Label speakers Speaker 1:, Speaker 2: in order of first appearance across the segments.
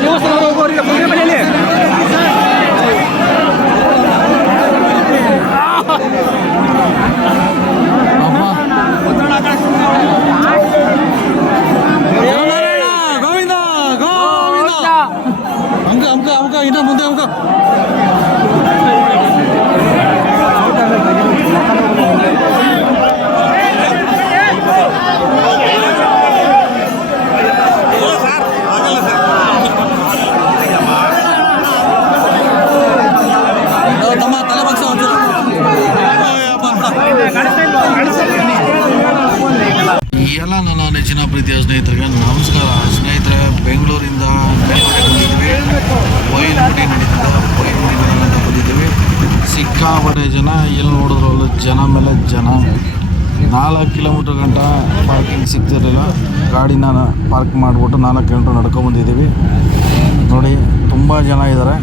Speaker 1: ದೇವಸ್ಥಾನ ಹೋಗೋರಿಗೆ ಮದುವೆ ಮನೆಯಲ್ಲಿ
Speaker 2: ಗೋವಿಂದ ಗೋವಿಂದ ಅಮ್ಕ ಅಮ್ಕ ಅಮ್ಕ ಇನ್ನ ಮುಂದೆ ಅಮ್ಕ ಸಿಕ್ಕಾಪಟ್ಟೆ ಜನ, ಎಲ್ಲಿ ನೋಡಿದ್ರು ಜನ ಮೇಲೆ ಜನ. ನಾಲ್ಕು ಕಿಲೋಮೀಟ್ರ್ ಗಂಟ ಪಾರ್ಕಿಂಗ್ ಸಿಗ್ತಿರಲಿಲ್ಲ. ಗಾಡಿನ ಪಾರ್ಕ್ ಮಾಡಿಬಿಟ್ಟು ನಾಲ್ಕು ಕಿಲೋಮೀಟ್ರ್ ನಡ್ಕೊಂಬಂದಿದ್ದೀವಿ ನೋಡಿ, ತುಂಬ ಜನ ಇದ್ದಾರೆ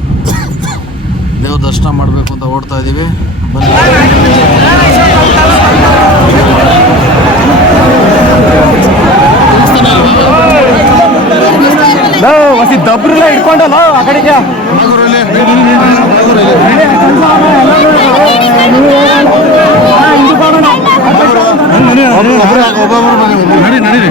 Speaker 2: ದೇವ್ರ ದರ್ಶನ ಮಾಡಬೇಕು ಅಂತ ಓಡ್ತಾ ಇದ್ದೀವಿ.
Speaker 1: ಹೊಸಿ ದಬ್ರೆಲ್ಲ ಇಟ್ಕೊಂಡಲ್ಲ ಆ ಕಡೆಗೆ
Speaker 2: ನಾಗೂರಲ್ಲಿ ನಡಿ ನಡೀರಿ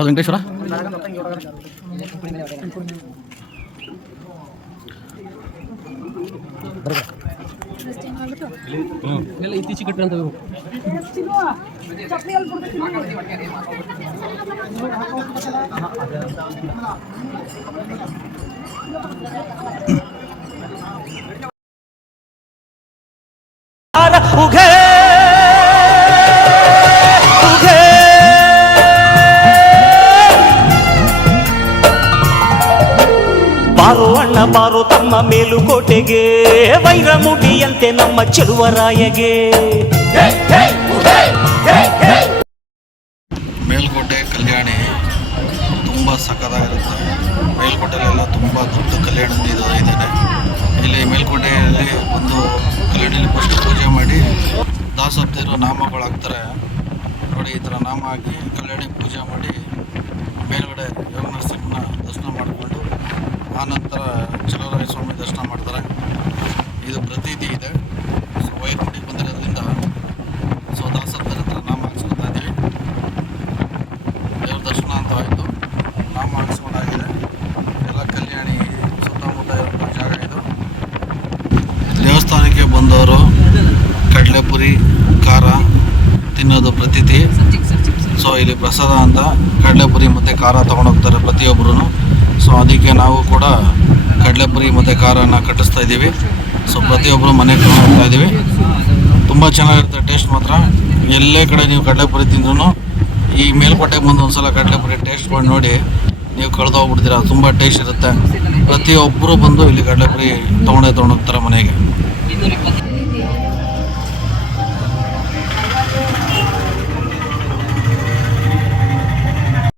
Speaker 2: ಯಾವ್ದು ವೆಂಕಟೇಶ್ವರ
Speaker 1: ಎಲ್ಲ ಇತ್ತೀಚೆಗೆ ಕಟ್ಟಂತ
Speaker 3: ಉಘೆ ಉಘೆ ಬಾರೋ ತಮ್ಮ ಮೇಲು ಕೋಟೆಗೆ ಮೇಲುಕೋಟೆಗೆ ವೈರಮುಡಿಯಂತೆ ನಮ್ಮ ಚೆಲುವರಾಯಗೆ
Speaker 2: ಮೇಲ್ಕೋಟೆ ಕಲ್ಯಾಣಿ ತುಂಬ ಸಖತ್ತಾಗಿರುತ್ತೆ. ಮೇಲ್ಕೋಟೆಲೆಲ್ಲ ತುಂಬ ದೊಡ್ಡ ಕಲ್ಯಾಣ ಇದು ಇದ್ದೇನೆ ಇಲ್ಲಿ ಮೇಲ್ಕೋಟೆಯಲ್ಲಿ ಒಂದು ಕಲ್ಯಾಣಿಲಿ ಫಸ್ಟ್ ಪೂಜೆ ಮಾಡಿ ದಾಸಪ್ತಿರೋ ನಾಮಗಳು ಹಾಕ್ತಾರೆ ನೋಡಿ, ಈ ಥರ ನಾಮ ಹಾಕಿ ಕಲ್ಯಾಣಿ ಪೂಜೆ ಮಾಡಿ ಮೇಲ್ಗಡೆ ಯೋಗ ನರಸಿಂಹನ ದರ್ಶನ ಮಾಡಿಕೊಂಡು ಆನಂತರ ಚಲೋರಾಯ ಸ್ವಾಮಿ ದರ್ಶನ ಮಾಡ್ತಾರೆ. ಇದು ಪ್ರತೀತಿ ಇದೆ. ಸೊ ವೈರ್ಗುಡಿಗೆ ಬಂದಿರೋದ್ರಿಂದ ಸೊ ದಾಸರ ಹತ್ರ ನಾಮ ಹಾಕ್ಸ್ಕೊತಾ ಇದ್ದೀವಿ. ದೇವ್ರ ದರ್ಶನ ಅಂತ ಆಯಿತು. ನಾಮ ಹಾಕ್ಸ್ಕೊಂಡಾಗಿದೆ. ಎಲ್ಲ ಕಲ್ಯಾಣಿ ಸುತ್ತಮುತ್ತ ಇರೋ ಜಾಗ ಇದು. ದೇವಸ್ಥಾನಕ್ಕೆ ಬಂದವರು ಕಡಲೆಪುರಿ ಖಾರ ತಿನ್ನೋದು ಪ್ರತೀತಿ. ಸೊ ಇಲ್ಲಿ ಪ್ರಸಾದ ಅಂತ ಕಡಲೆಪುರಿ ಮತ್ತು ಖಾರ ತೊಗೊಂಡೋಗ್ತಾರೆ ಪ್ರತಿಯೊಬ್ಬರು ಸೊ ಅದಕ್ಕೆ ನಾವು ಕೂಡ ಕಡಲೆಪುರಿ ಮತ್ತು ಖಾರನ ಕಟ್ಟಿಸ್ತಾ ಇದ್ದೀವಿ. ಸೊ ಪ್ರತಿಯೊಬ್ಬರು ಮನೆ ಹೋಗ್ತಾ ಇದ್ದೀವಿ. ತುಂಬ ಚೆನ್ನಾಗಿರುತ್ತೆ ಟೇಸ್ಟ್ ಮಾತ್ರ. ಎಲ್ಲೇ ಕಡೆ ನೀವು ಕಡಲೆಪುರಿ ತಿಂದ್ರೂ ಈ ಮೇಲ್ಕೋಟೆಗೆ ಬಂದು ಒಂದ್ಸಲ ಕಡಲೆಪುರಿ ಟೇಸ್ಟ್ ಮಾಡಿ ನೋಡಿ ನೀವು ಕಳೆದು ಹೋಗ್ಬಿಡ್ತೀರ ತುಂಬ ಟೇಸ್ಟ್ ಇರುತ್ತೆ. ಪ್ರತಿಯೊಬ್ಬರು ಬಂದು ಇಲ್ಲಿ ಕಡಲೆಪುರಿ ತೊಗೊಂಡೇ ತೊಗೊಂಡೋಗ್ತಾರೆ ಮನೆಗೆ.